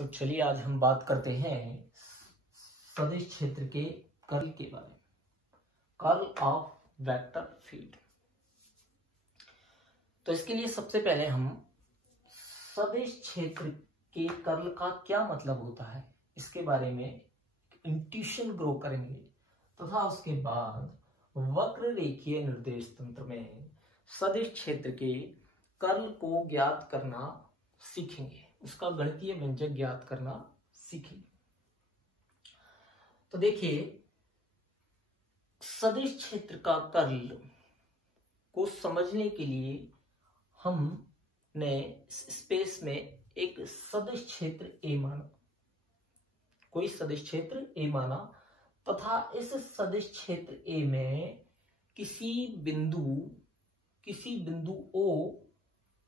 तो चलिए आज हम बात करते हैं सदिश क्षेत्र के कर्ल के बारे में। Curl of vector field. तो इसके लिए सबसे पहले हम सदिश क्षेत्र के कर्ल का क्या मतलब होता है इसके बारे में इंट्यूशन ग्रो करेंगे तथा उसके बाद वक्र रेखीय निर्देश तंत्र में सदिश क्षेत्र के कर्ल को ज्ञात करना सीखेंगे, उसका गणितीय व्यंजक ज्ञात करना सीखेंगे। तो देखिए, सदिश क्षेत्र का कर्ल को समझने के लिए हमने स्पेस में एक सदिश क्षेत्र ए माना, कोई सदिश क्षेत्र ए माना तथा इस सदिश क्षेत्र ए में किसी बिंदु O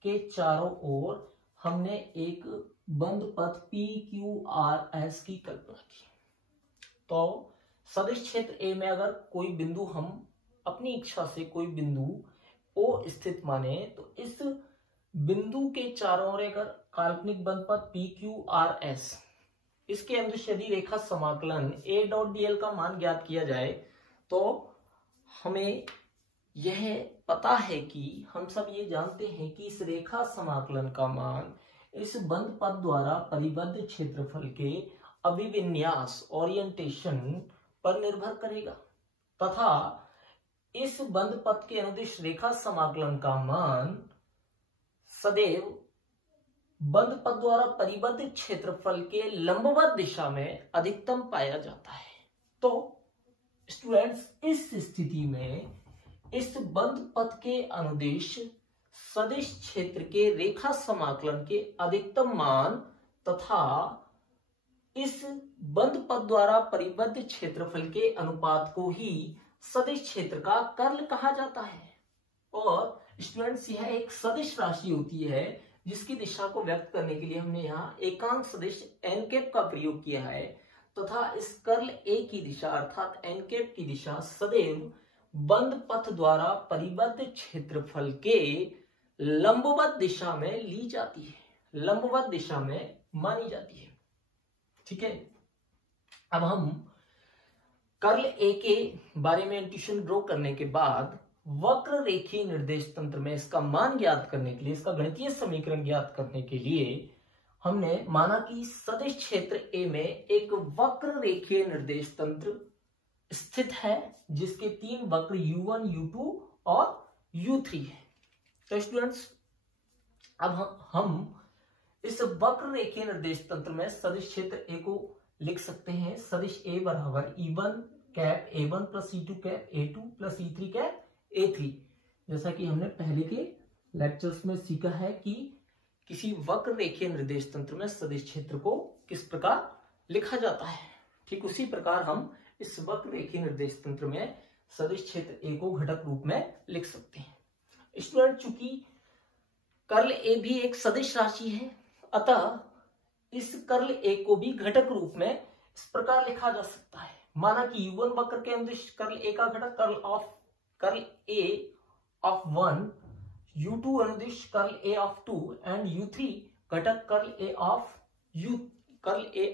के चारों ओर हमने एक बंद पथ PQRS की कल्पना की। तो सदिश क्षेत्र ए में अगर कोई बिंदु हम अपनी इच्छा से कोई बिंदु O स्थित माने तो इस बिंदु के चारों ओर अगर काल्पनिक बंद पथ PQRS, इसके अनुदिश यदि रेखा समाकलन A.dl का मान ज्ञात किया जाए तो हमें यह पता है कि हम सब ये जानते हैं कि इस रेखा समाकलन का मान इस बंद पथ द्वारा परिबद्ध क्षेत्रफल के अभिविन्यास ओरिएंटेशन पर निर्भर करेगा तथा इस बंद पथ के अनुदिश रेखा समाकलन का मान सदैव बंद पथ द्वारा परिबद्ध क्षेत्रफल के लंबवत दिशा में अधिकतम पाया जाता है। तो स्टूडेंट्स, इस स्थिति में इस बंद पथ के अनुदिश सदिश क्षेत्र के रेखा समाकलन के अधिकतम मान तथा इस बंद पथ द्वारा परिबद्ध क्षेत्रफल के अनुपात को ही सदिश क्षेत्र का कर्ल कहा जाता है। और स्टूडेंट्स, यह एक सदिश राशि होती है जिसकी दिशा को व्यक्त करने के लिए हमने यहाँ एकांक सदिश n कैप का प्रयोग किया है तथा इस कर्ल A की दिशा अर्थात n कैप की दिशा सदैव बंद पथ द्वारा परिबद्ध क्षेत्रफल के लंबवत दिशा में ली जाती है, लंबवत दिशा में मानी जाती है। ठीक है, अब हम कर्ल A के बारे में इंट्यूशन ड्रॉ करने के बाद वक्र रेखीय निर्देश तंत्र में इसका मान ज्ञात करने के लिए, इसका गणितीय समीकरण ज्ञात करने के लिए हमने माना कि सदिश क्षेत्र A में एक वक्र रेखीय निर्देश तंत्र स्थित है जिसके तीन वक्र U1, U2 और U3 है। तो स्टूडेंट्स, अब हम इस वक्र रेखीय निर्देश तंत्र में सदिश क्षेत्र A को लिख सकते हैं। सदिश A बराबर E1 cap A1 plus E2 cap A2 plus E3 cap A3। जैसा कि हमने पहले के लेक्चर्स में सीखा है कि किसी वक्र रेखीय निर्देश तंत्र में सदिश क्षेत्र को किस प्रकार लिखा जाता है, ठीक उसी प्रकार हम इस वक्र रेखीय निर्देश तंत्र में सदिश क्षेत्र A को घटक रूप में लिख सकते हैं। स्टूडेंट, चूंकि कर्ल A भी एक सदिश राशि है अतः इस कर्ल A को भी घटक रूप में इस प्रकार लिखा जा सकता है। माना कि U1 वक्र के अनुदिश कर्ल A का घटक कर्ल A of 1, U2 अनुदिश curl A of 2 and U3 घटक कर्ल A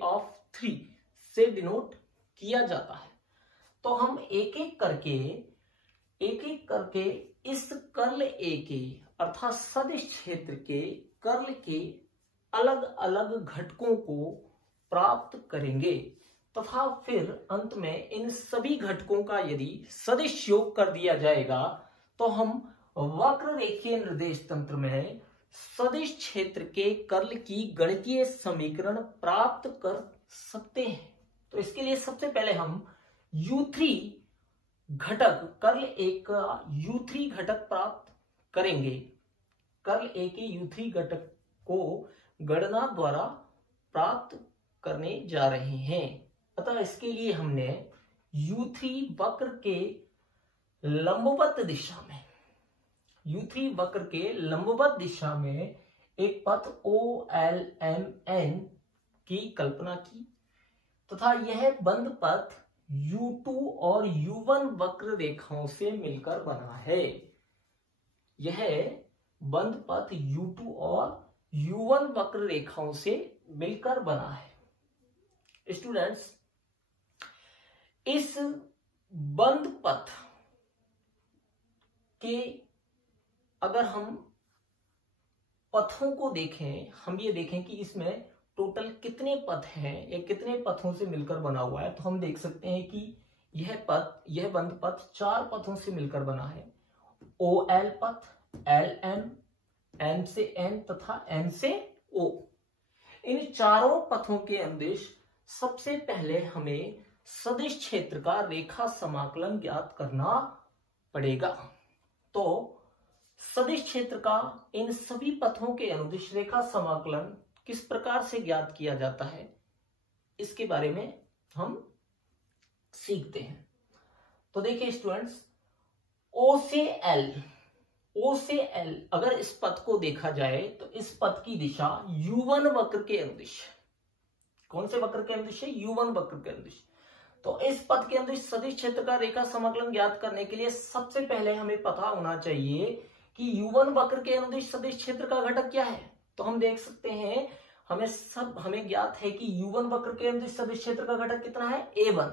of 3 से डिनोट किया जाता है। तो हम एक एक करके इस कर्ल A के अर्थात सदिश क्षेत्र के कर्ल के अलग अलग घटकों को प्राप्त करेंगे तथा फिर अंत में इन सभी घटकों का यदि सदिश योग कर दिया जाएगा तो हम वक्र रेखीय निर्देश तंत्र में सदिश क्षेत्र के कर्ल की गणितीय समीकरण प्राप्त कर सकते हैं। तो इसके लिए सबसे पहले हम U3 घटक कर्ल A का U3 घटक प्राप्त करेंगे। कर्ल A के U3 घटक को गणना द्वारा प्राप्त करने जा रहे हैं। अतः इसके लिए हमने U3 वक्र के लंबवत दिशा में एक पथ OLMN की कल्पना की तथा यह बंद पथ U2 और U1 वक्र रेखाओं से मिलकर बना है। यह बंद पथ U2 और U1 वक्र रेखाओं से मिलकर बना है। स्टूडेंट्स, इस बंद पथ के अगर हम पथों को देखें, हम ये देखें कि इसमें टोटल कितने पथ हैं या कितने पथों से मिलकर बना हुआ है, तो हम देख सकते हैं कि यह बंद पथ 4 पथों से मिलकर बना है। OL पथ, LM, M से N तथा N से O। इन चारों पथों के अनुदेश सबसे पहले हमें सदिश क्षेत्र का रेखा समाकलन ज्ञात करना पड़ेगा। तो सदिश क्षेत्र का इन सभी पथों के अनुदिश रेखा समाकलन किस प्रकार से ज्ञात किया जाता है, इसके बारे में हम सीखते हैं। तो देखिए स्टूडेंट्स, O से L अगर इस पथ को देखा जाए तो इस पथ की दिशा U1 वक्र के अनुदिश, कौन से वक्र के अनुदिश है? U1 वक्र के अनुदिश। तो इस पथ के अनुदिश सदिश क्षेत्र का रेखा समाकलन ज्ञात करने के लिए सबसे पहले हमें पता होना चाहिए कि U1 वक्र के अनुदिश सदिश क्षेत्र का घटक क्या है। तो हम देख सकते हैं, हमें ज्ञात है कि U1 वक्र के अनुदिश सदिश क्षेत्र का घटक कितना है? A1।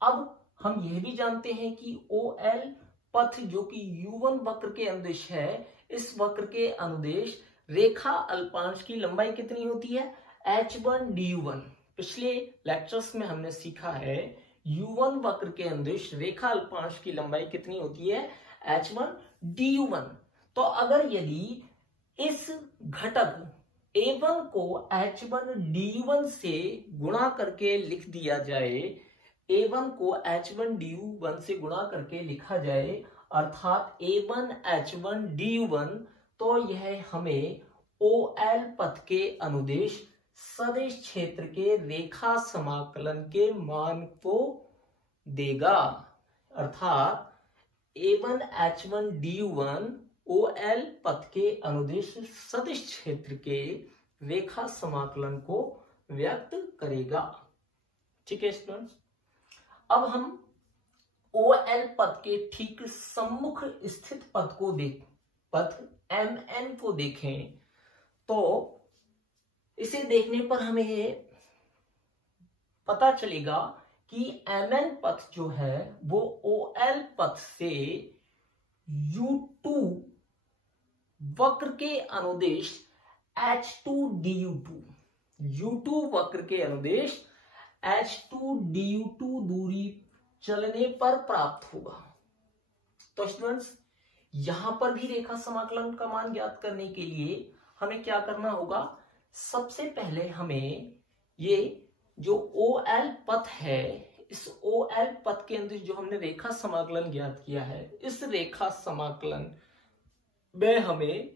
अब हम यह भी जानते हैं कि OL पथ जो कि U1 वक्र के अनुदिश है, इस वक्र के अनुदेश रेखा अल्पांश की लंबाई कितनी होती है? H1 du1। पिछले लेक्चर्स में हमने सीखा है U1 वक्र के अनुदेश रेखा अल्पांश की लंबाई कितनी होती है? H1 du1। तो अगर यदि इस घटक A1 को H1 du1 से गुणा करके लिख दिया जाए, A1 को H1 du1 से गुणा करके लिखा जाए, अर्थात A1 H1 du1, तो यह हमें OL पथ के अनुदेश सदिश क्षेत्र के रेखा समाकलन के मान को देगा। अर्थात A1 H1 du1 OL पथ के अनुदेश सदिश क्षेत्र के रेखा समाकलन को व्यक्त करेगा। ठीक है स्टूडेंट्स, अब हम OL पथ के ठीक सम्मुख स्थित पथ MN को देखें, तो इसे देखने पर हमें ये पता चलेगा कि MN पथ जो है वो OL पथ से U2 वक्र के अनुदेश H2 du2, U2 वक्र के अनुदेश H2 du2 दूरी चलने पर प्राप्त होगा। तो स्टूडेंट्स, यहां पर भी रेखा समाकलन का मान ज्ञात करने के लिए हमें क्या करना होगा? सबसे पहले हमें ये जो OL पथ है, इस OL पथ के अंदर जो हमने रेखा समाकलन ज्ञात किया है, इस रेखा समाकलन में हमें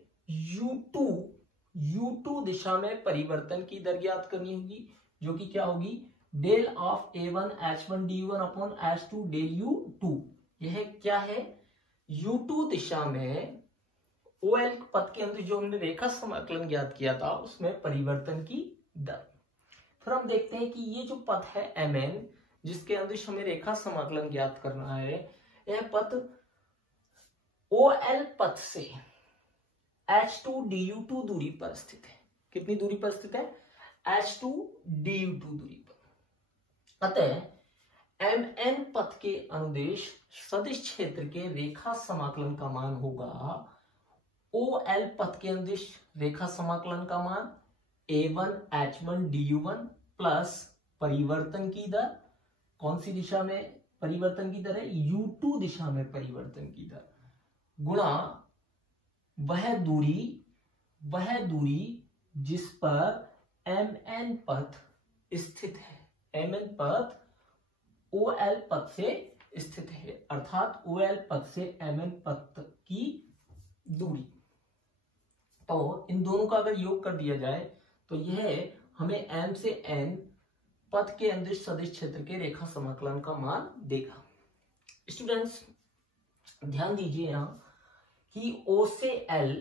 U2 दिशा में परिवर्तन की दर ज्ञात करनी होगी, जो कि क्या होगी? Del of A1 H1 du1 upon H2 del U2। यह क्या है? U2 दिशा में OL पथ के अंदर जो हमने रेखा समाकलन ज्ञात किया था, उसमें परिवर्तन की दर। फिर हम देखते हैं कि ये जो पथ है MN, जिसके अंदर हमें रेखा समाकलन ज्ञात करना है, यह पथ OL पथ से H2 du2 दूरी पर स्थित है। कितनी दूरी पर स्थित है? H2 du2 दूरी पर। अतः MN पथ के अनुदेश सदिश क्षेत्र के रेखा समाकलन का मान होगा OL पथ के अनुदेश रेखा समाकलन का मान A1 H1 du1 प्लस परिवर्तन की दर, कौन सी दिशा में परिवर्तन की दर है? U2 दिशा में परिवर्तन की दर, गुणा वह दूरी जिस पर MN पथ स्थित है। MN पथ OL पथ से स्थित है, अर्थात OL पथ से MN पथ की दूरी। तो इन दोनों का अगर योग कर दिया जाए तो यह हमें M से N पथ के अनुदिश सदिश क्षेत्र के रेखा समाकलन का मान देगा। स्टूडेंट्स, ध्यान दीजिए यहाँ कि O से L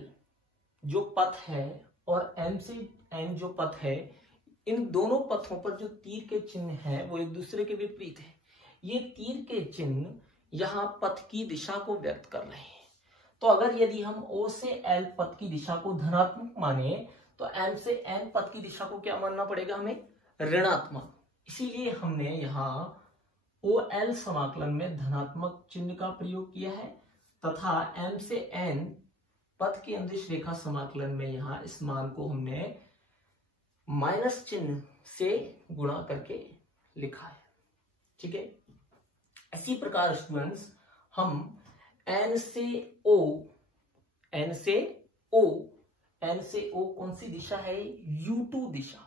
जो पथ है और M से N जो पथ है, इन दोनों पथों पर जो तीर के चिन्ह हैं वो एक दूसरे के विपरीत है। ये तीर के चिन्ह यहाँ पथ की दिशा को व्यक्त कर रहे हैं। तो अगर यदि हम O से L पथ की दिशा को धनात्मक माने तो m से n पद की दिशा को क्या मानना पड़ेगा हमें, ऋणात्मक। इसीलिए हमने यहाँ OL समाकलन में धनात्मक चिन्ह का प्रयोग किया है तथा m से n पद की अंदिश रेखा समाकलन में यहाँ इस मान को हमने माइनस चिन्ह से गुणा करके लिखा है। ठीक है, इसी प्रकार स्टूडेंट्स हम n से O कौन सी दिशा है, U2 दिशा।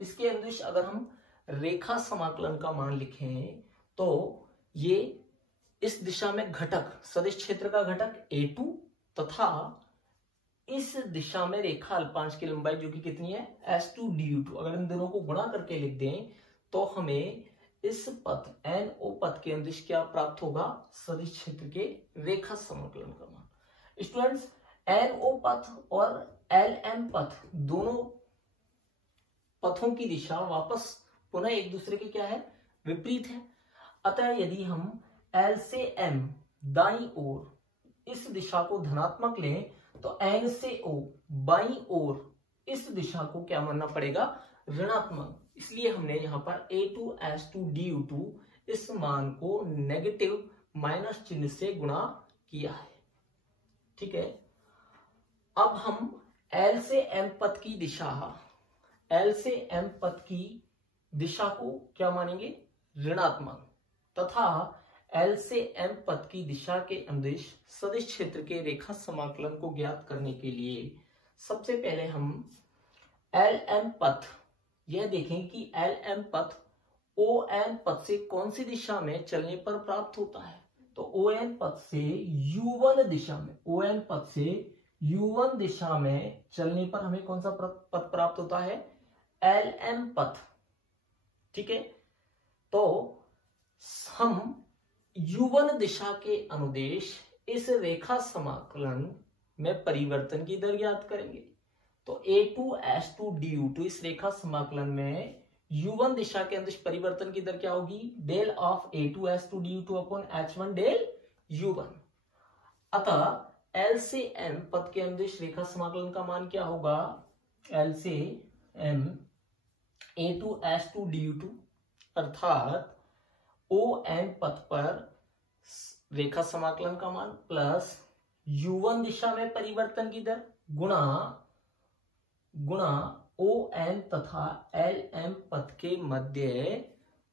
इसके अंदिश अगर हम रेखा समाकलन का मान लिखें तो ये इस दिशा में घटक, सदिश क्षेत्र का घटक A2 तथा इस दिशा में रेखा अल्पांश की लंबाई जो कि कितनी है, S2 du2। अगर इन दोनों को गुणा करके लिख दें तो हमें इस पथ NO पथ के अंदिश क्या प्राप्त होगा, सदिश क्षेत्र के रेखा समाकलन का मान। स्टूडेंट्स NO पथ और LM पथ दोनों पथों की दिशा वापस पुनः एक दूसरे के क्या है, विपरीत है। अतः यदि हम L से M दाईं ओर इस दिशा को धनात्मक लें तो N से O बाईं ओर इस दिशा को क्या मानना पड़ेगा, ऋणात्मक। इसलिए हमने यहाँ पर A2S2 du2 इस मान को नेगेटिव माइनस चिन्ह से गुणा किया है। ठीक है, अब हम L से M पथ की दिशा को क्या मानेंगे, ऋणात्मक तथा L से M पथ की दिशा के अंदिश सदिश क्षेत्र के रेखा समाकलन को ज्ञात करने के लिए सबसे पहले हम LM पथ यह देखें कि LM पथ ON पथ से कौन सी दिशा में चलने पर प्राप्त होता है। तो ON पथ से U1 दिशा में चलने पर हमें कौन सा पथ प्राप्त होता है, LM पथ। ठीक है, तो हम U1 दिशा के अनुदेश इस रेखा समाकलन में परिवर्तन की दर ज्ञात करेंगे। तो A2S2 du2 इस रेखा समाकलन में U1 दिशा के अंदिश परिवर्तन की दर क्या होगी, del of A2S2 du2 upon H1 del U1। अतः L से M पद के अंदिश रेखा समाकलन का मान क्या होगा, L से M A2S2 du2 अर्थात ON पथ पर रेखा समाकलन का मान प्लस U1 दिशा में परिवर्तन की दर गुणा ON तथा LM पथ के मध्य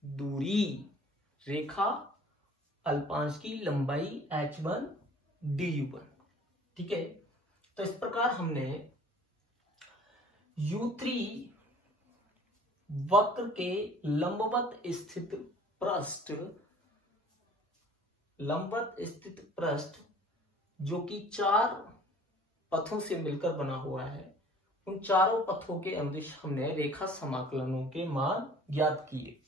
दूरी रेखा अल्पांश की लंबाई H1 du1। ठीक है, तो इस प्रकार हमने U3 वक्र के लंबवत स्थित पृष्ठ जो कि 4 पथों से मिलकर बना हुआ है, उन चारों पथों के अंदिश हमने रेखा समाकलनों के मान ज्ञात किए।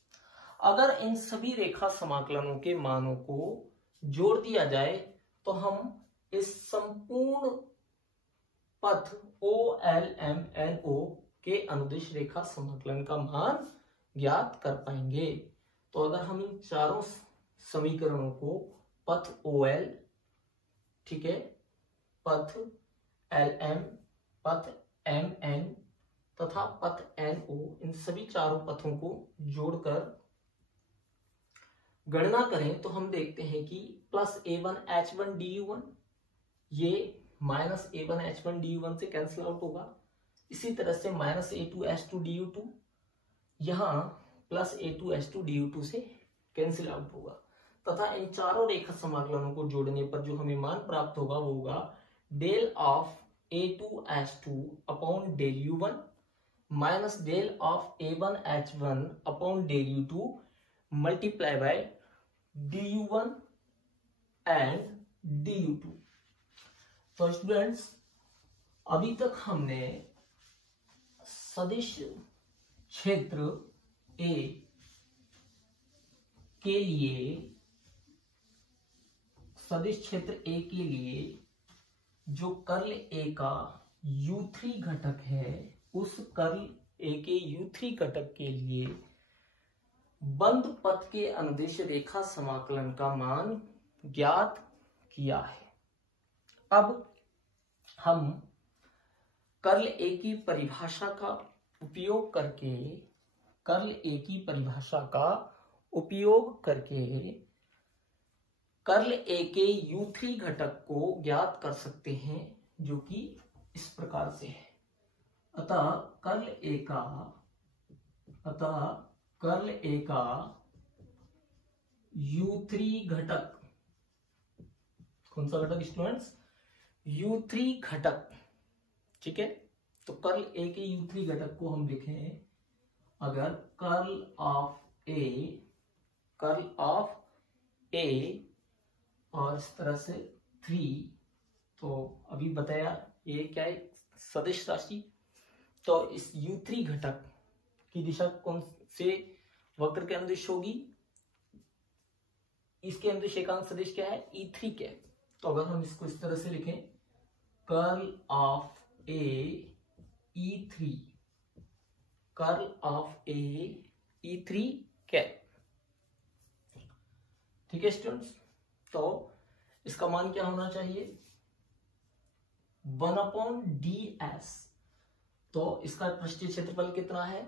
अगर इन सभी रेखा समाकलनों के मानों को जोड़ दिया जाए तो हम इस संपूर्ण पथ OLMNO के अनुदिश रेखा समाकलन का मान ज्ञात कर पाएंगे। तो अगर हम इन चारों समीकरणों को पथ OL, ठीक है, पथ LM, पथ MN तथा पथ NO, इन सभी चारों पथों को जोड़कर गणना करें तो हम देखते हैं कि प्लस A1H1 du1 ये माइनस A1H1 du1 से कैंसिल आउट होगा। इसी तरह से माइनस A2S2 du2 यहाँ प्लस A2S2 du2 से कैंसिल आउट होगा तथा इन चारों रेखा समाकलनों को जोड़ने पर जो हमें मान प्राप्त होगा वो होगा del of A2S2 upon del U1 minus del of A1H1 upon del U2 multiply by du1 and du2। तो स्टूडेंट्स अभी तक हमने सदिश क्षेत्र A के लिए जो कर्ल A का U3 घटक है, उस कर्ल A के U3 घटक के लिए बंद पथ के अनुदिश रेखा समाकलन का मान ज्ञात किया है। अब हम कर्ल ए की परिभाषा का उपयोग करके कर्ल ए की परिभाषा का उपयोग करके कर्ल ए के U3 घटक को ज्ञात कर सकते हैं, जो कि इस प्रकार से है। अतः कर्ल ए का U3 घटक, कौन सा घटक स्टूडेंट्स? U3 घटक, ठीक है। तो कर्ल ए के U3 घटक को हम लिखें, अगर कर्ल ऑफ ए और इस तरह से 3, तो अभी बताया ये क्या है? सदिश राशि। तो इस U3 घटक की दिशा कौन से वक्र के अनुदिश होगी? इसके अनुदिश एकांक सदिश क्या है? E3 के। तो अगर हम इसको इस तरह से लिखें, curl of A E3, curl of A E3 cap, ठीक है स्टूडेंट्स। तो इसका मान क्या होना चाहिए? 1/ds। तो इसका पृष्ठीय क्षेत्रफल कितना है?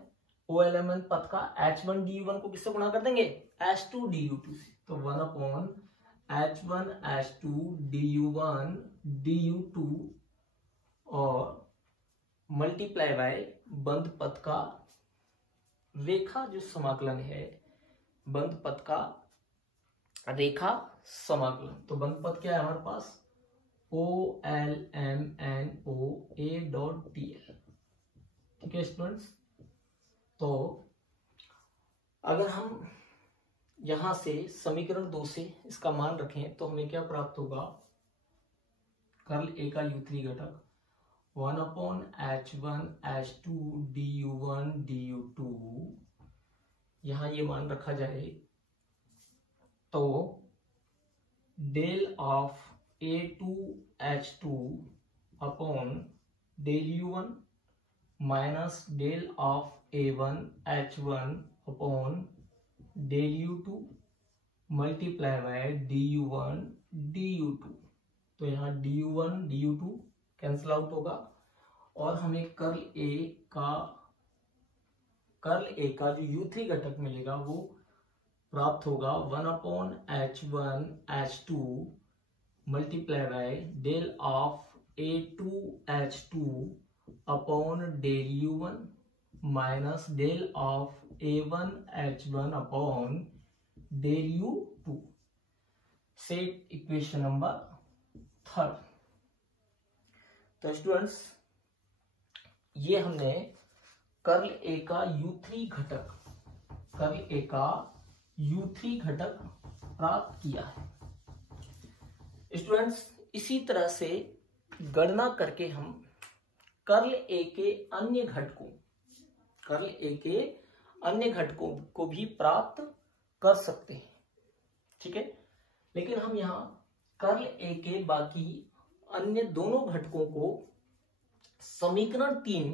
OLMN पथ का H1 DU1 को किससे गुणा कर देंगे? H2 DU2 से। तो 1/H1 H2 DU1 DU2 और मल्टीप्लाई बाय बंध पथ का रेखा जो समाकलन है, बंध पथ का रेखा समाकलन। तो बंध पथ क्या है हमारे पास? OLMNOA.dl, ठीक है स्टूडेंट्स। तो अगर हम यहां से समीकरण 2 से इसका मान रखें तो हमें क्या प्राप्त होगा? कर्ल ए का U3 घटक 1/H1 H2 DU1 DU2, यहां ये मान रखा जाए तो del of A2 H2 upon del U1 minus del of A1 H1 upon del U2 multiply by DU1 DU2। तो यहाँ DU1 DU2 कैंसिल आउट होगा और हमें कर्ल ए का जो U3 घटक मिलेगा वो प्राप्त होगा 1/H1 H2 multiply by del of A2 H2 upon del U1 minus del of A1 H1 upon del U2। Set equation number 3। तो स्टूडेंट्स, ये हमने कर्ल ए का U3 घटक प्राप्त किया है स्टूडेंट्स। इसी तरह से गणना करके हम कर्ल ए के अन्य घटकों को भी प्राप्त कर सकते हैं, ठीक है। लेकिन हम यहाँ कर्ल ए के बाकी अन्य दोनों घटकों को समीकरण 3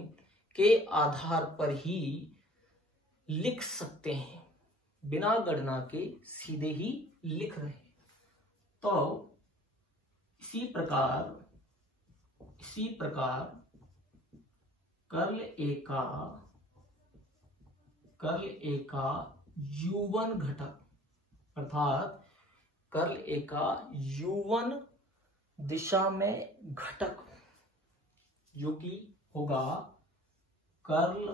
के आधार पर ही लिख सकते हैं, बिना गणना के सीधे ही लिख रहे हैं। तो इसी प्रकार कर्ल ए का U1 घटक, अर्थात कर्ल ए का U1 दिशा में घटक, जो कि होगा कर्ल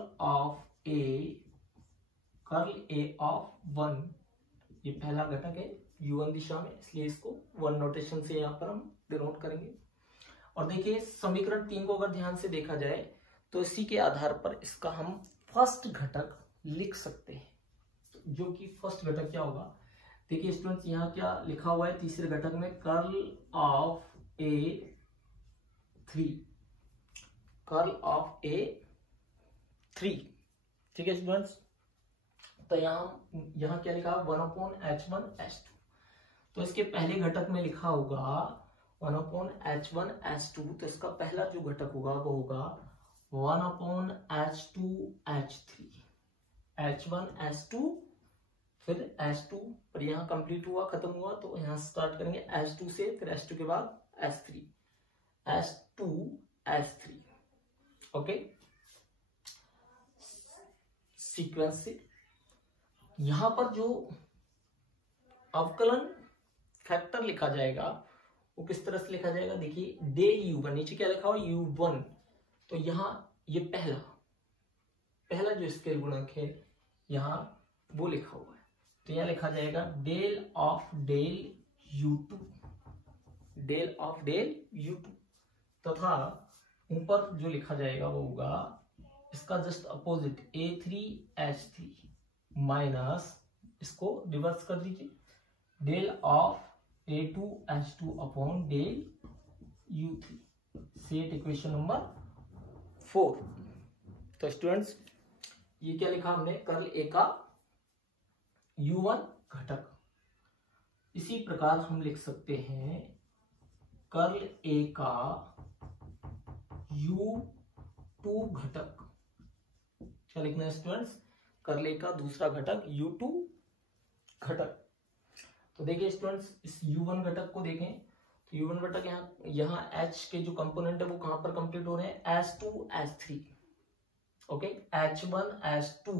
ए ऑफ 1, ये पहला घटक है U1 दिशा में, इसलिए इसको 1 नोटेशन से यहाँ पर हम डिनोट करेंगे। और देखिए समीकरण 3 को अगर ध्यान से देखा जाए तो इसी के आधार पर इसका हम फर्स्ट घटक लिख सकते हैं, जो कि फर्स्ट घटक क्या होगा? देखिए स्टूडेंट्स, यहाँ क्या लिखा हुआ है तीसरे घटक में? कर्ल ऑफ A3, ठीक है स्टूडेंट्स। तो यहाँ क्या लिखा? 1/H1 H2। तो इसके पहले घटक में लिखा होगा 1/H1 H2, तो इसका पहला जो घटक होगा वो होगा 1/H2 H3, H1 H2 फिर H2 पर यहाँ कंप्लीट हुआ, खत्म हुआ, तो यहाँ स्टार्ट करेंगे H2 से, फिर H2 के बाद H3, ओके, सीक्वेंस से यहां पर जो अवकलन फैक्टर लिखा जाएगा वो किस तरह से लिखा जाएगा, देखिए डेल u1, नीचे क्या लिखा हुआ u1, तो यहाँ ये पहला जो स्केल गुणक है यहाँ वो लिखा हुआ है, तो यहाँ लिखा जाएगा del of del u2, del of del u2, तथा ऊपर जो लिखा जाएगा वो होगा इसका जस्ट अपोजिट A3H3 माइनस, इसको रिवर्स कर दीजिए, del of A2H2 upon del U3, set equation number 4। तो स्टूडेंट्स ये क्या लिखा हमने, कर्ल A का U1 घटक। इसी प्रकार हम लिख सकते हैं कर्ल A का U2 घटक। क्या लिखना है स्टूडेंट्स, कर्ल A का दूसरा घटक U2 घटक। तो देखिए स्टूडेंट्स इस U1 घटक को देखें तो U1 घटक यहाँ H के जो कंपोनेंट है वो कहां पर कंप्लीट हो रहे हैं, S2 S3, okay, H1 S2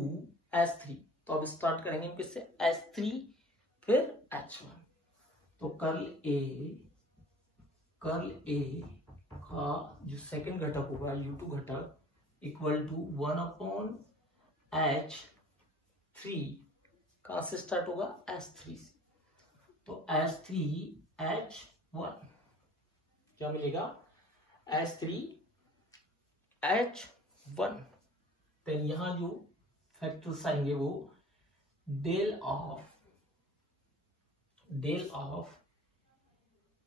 S3। तो अब स्टार्ट करेंगे किससे, S3 फिर H1। तो कर्ल A का जो सेकंड घटक होगा U2 घटक इक्वल टू 1 अपॉन H3, कहां से स्टार्ट होगा, S3 से, तो S3H1 क्या मिलेगा, S3H1। देन यहां जो फैक्टर्स आएंगे वो del of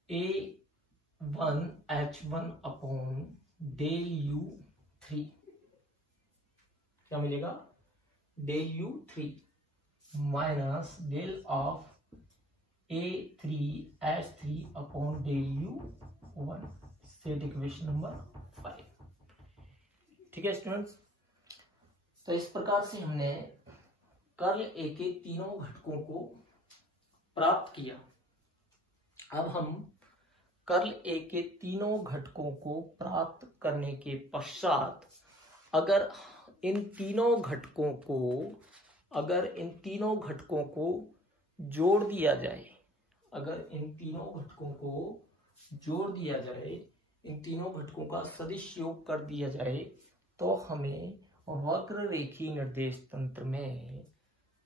A1H1 upon del U3, क्या मिलेगा, del U3 minus del of A3H3 upon del U1, set equation number 5। ठीक है स्टूडेंट्स, तो इस प्रकार से हमने कर्ल A के तीनों घटकों को प्राप्त किया। अब हम कर्ल A के तीनों घटकों को प्राप्त करने के पश्चात अगर इन तीनों घटकों को जोड़ दिया जाए, इन तीनों घटकों का सदिश योग कर दिया जाए, तो हमें वक्र रेखीय निर्देश तंत्र में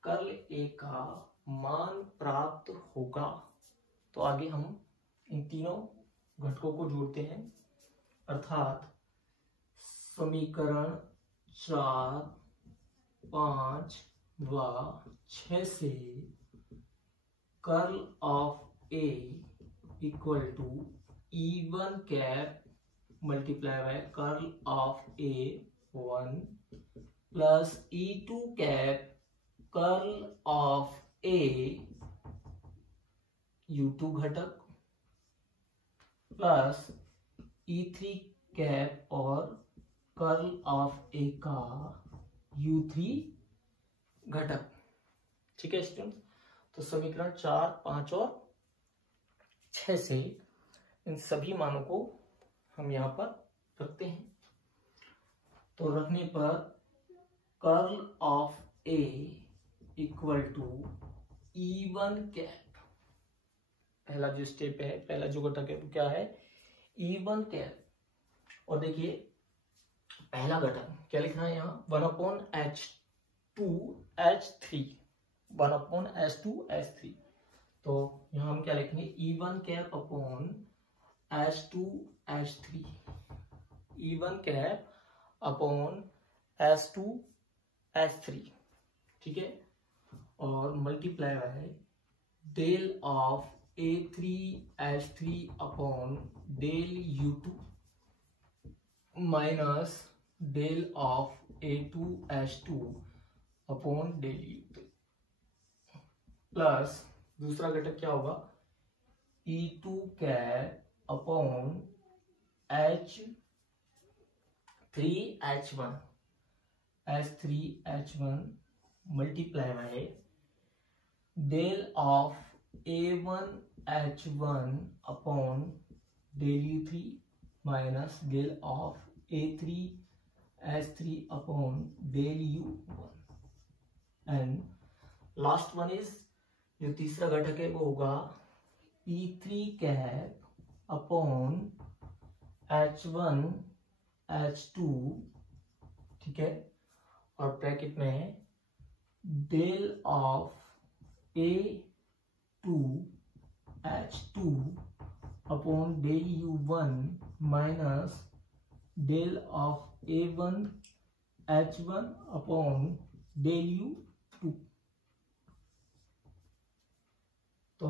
कर्ल A का मान प्राप्त होगा। तो आगे हम इन तीनों घटकों को जोड़ते हैं, अर्थात समीकरण 4, 5 व 6 से curl of A equal to E1 cap multiply by curl of A1 plus E2 cap curl of A U2 घटक प्लस E3 कैप और कर्ल ऑफ A का U3 घटक। ठीक है स्टूडेंट्स, तो समीकरण 4, 5 और 6 से इन सभी मानों को हम यहां पर रखते हैं। तो रखने पर curl of A equal to E1 cap, पहला जो स्टेप है, पहला जो घटक है वो क्या है, E1 कैप। और देखिए पहला घटक क्या लिखना है यहाँ, 1 अपॉन H2H3, 1 अपॉन H2H3। तो यहाँ हम क्या लिखेंगे, E1 cap upon H2H3, E1 cap upon H2H3। ठीक है, और मल्टीप्लाई है del of A3H3 upon del U2 minus del of A2H2 upon del U3 plus दूसरा घटक क्या होगा, E2 cap upon H3H1 multiply by del of A1H1 upon del U3 minus del of A3 S3 upon del U1 and last one is जो तीसरा घटक है वो होगा P3 cap upon H1 H2, ठीक है, और ब्रैकेट में del of A2 H2 upon del U1 minus del of A1 H1 upon del U2। तो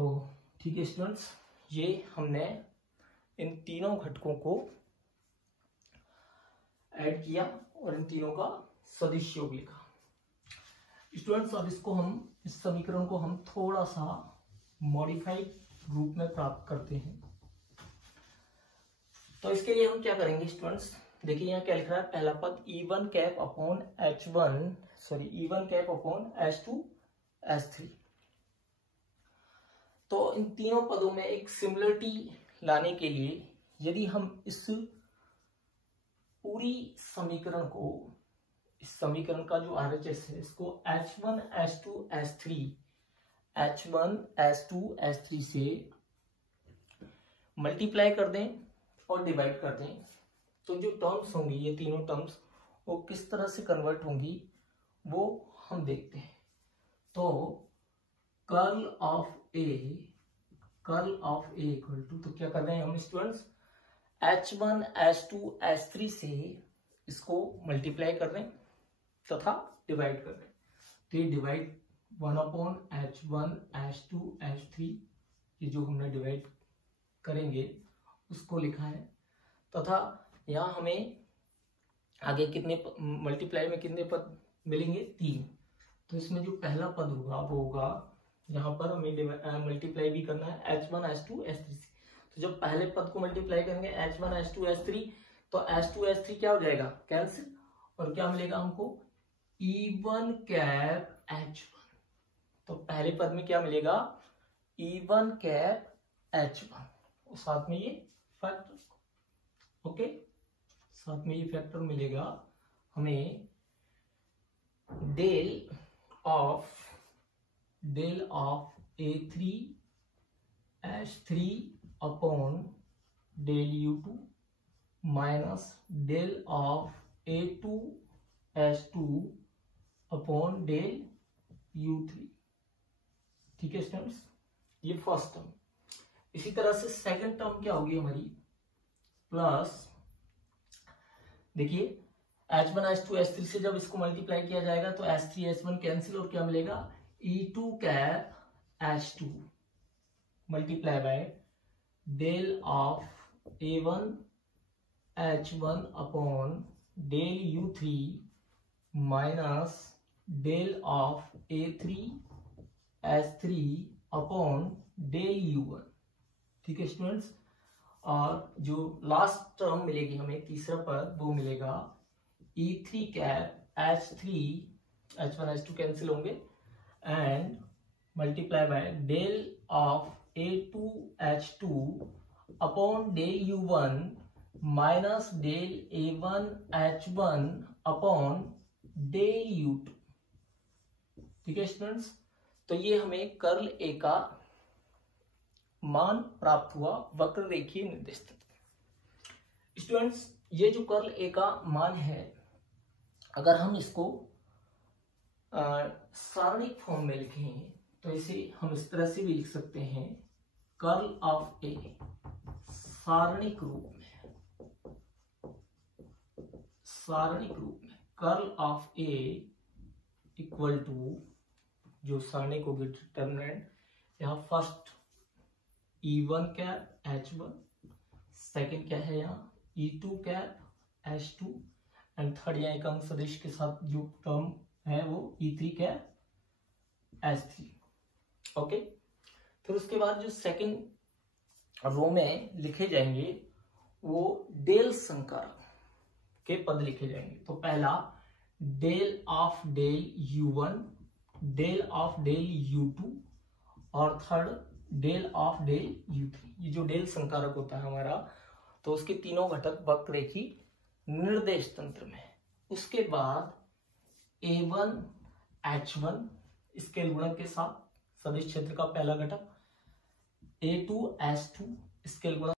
ठीक है स्टूडेंट्स, ये हमने इन तीनों घटकों को ऐड किया और इन तीनों का सदिश योग लिखा। स्टूडेंट्स अब इस समीकरण को हम थोड़ा सा मॉडिफाइड रूप में प्राप्त करते हैं। तो इसके लिए हम क्या करेंगे स्टूडेंट्स, देखिए यहाँ क्या लिख रहा है, पहला पद E1 cap upon E1 cap upon H2 S3। तो इन तीनों पदों में एक सिमिलरिटी लाने के लिए यदि हम इस पूरी समीकरण को, इस समीकरण का जो RHS है इसको H1 H2 S3 से मल्टीप्लाई कर दें और डिवाइड कर दें, तो जो टर्म्स होंगी, ये तीनों टर्म्स वो किस तरह से कन्वर्ट होंगी वो हम देखते हैं। तो curl of A equal to, तो क्या कर रहे हैं हम स्टूडेंट्स, H1 H2 S3 से इसको मल्टीप्लाई कर रहे हैं तथा डिवाइड कर रहे हैं। तो ये divide 1 upon H1 H2 H3, ये जो हमने डिवाइड करेंगे उसको लिखा है, तथा यहाँ हमें आगे कितने मल्टीप्लाई में कितने पद मिलेंगे, 3। तो इसमें जो पहला पद होगा वो होगा, यहाँ पर हमें मल्टीप्लाई भी करना है H1 H2 S3 से। तो जब पहले पद को मल्टीप्लाई करेंगे H1 H2 S3, तो H2 S3 क्या हो जाएगा, कैंसिल, और क्या मिलेगा हमको, E1 कैप H1। तो पहले पद में क्या मिलेगा, E1 कैप H1, और साथ में ये फैक्टर, ओके, साथ में ये फैक्टर मिलेगा हमें del of A3 H3 upon del U2 minus del of A2 H2 upon del U3। ठीक है स्टूडेंट्स, ये फर्स्ट टर्म। इसी तरह से सेकंड टर्म क्या होगी हमारी, प्लस देखिए H1 H2 S3 से जब इसको मल्टीप्लाई किया जाएगा तो S3 S1 कैंसिल, और क्या मिलेगा, E2 cap H2 multiply by del of A1 H1 upon del U3 minus del of A3 S3 upon del U1। ठीक है स्टूडेंट्स, और जो लास्ट टर्म मिलेगी हमें, तीसरा पद, वो मिलेगा E3 cap H3, H1 H2 cancel होंगे, and multiply by del of A2 H2 upon del U1 minus del A1 H1 upon del U2। ठीक है स्टूडेंट्स, तो ये हमें कर्ल ए का मान प्राप्त हुआ वक्र रेखीय निर्देश तंत्र। स्टूडेंट्स, ये जो कर्ल ए का मान है, अगर हम इसको सारणिक फॉर्म में लिखें तो इसे हम इस तरह से भी लिख सकते हैं, कर्ल ऑफ ए सारणिक रूप में curl of A equal to, जो सारणिक होगी डिटरमिनेंट, यहाँ first E1 cap H1, second क्या है यहाँ E2 cap H2, and third यहाँ एक अंक सदिश के साथ जो टर्म है वो E3 कैप S3। ओके, फिर उसके बाद जो सेकंड रो में लिखे जाएंगे वो डेल संकारक के पद लिखे जाएंगे। तो पहला del of del U1, del of del U2, और third del of del U3। ये जो डेल संकारक होता है हमारा, तो उसके तीनों घटक वक्र रेखीय निर्देश तंत्र में उसके बाद A1H1 स्केल गुणक के साथ सदिश क्षेत्र का पहला घटक, A2S2 स्केल गुणक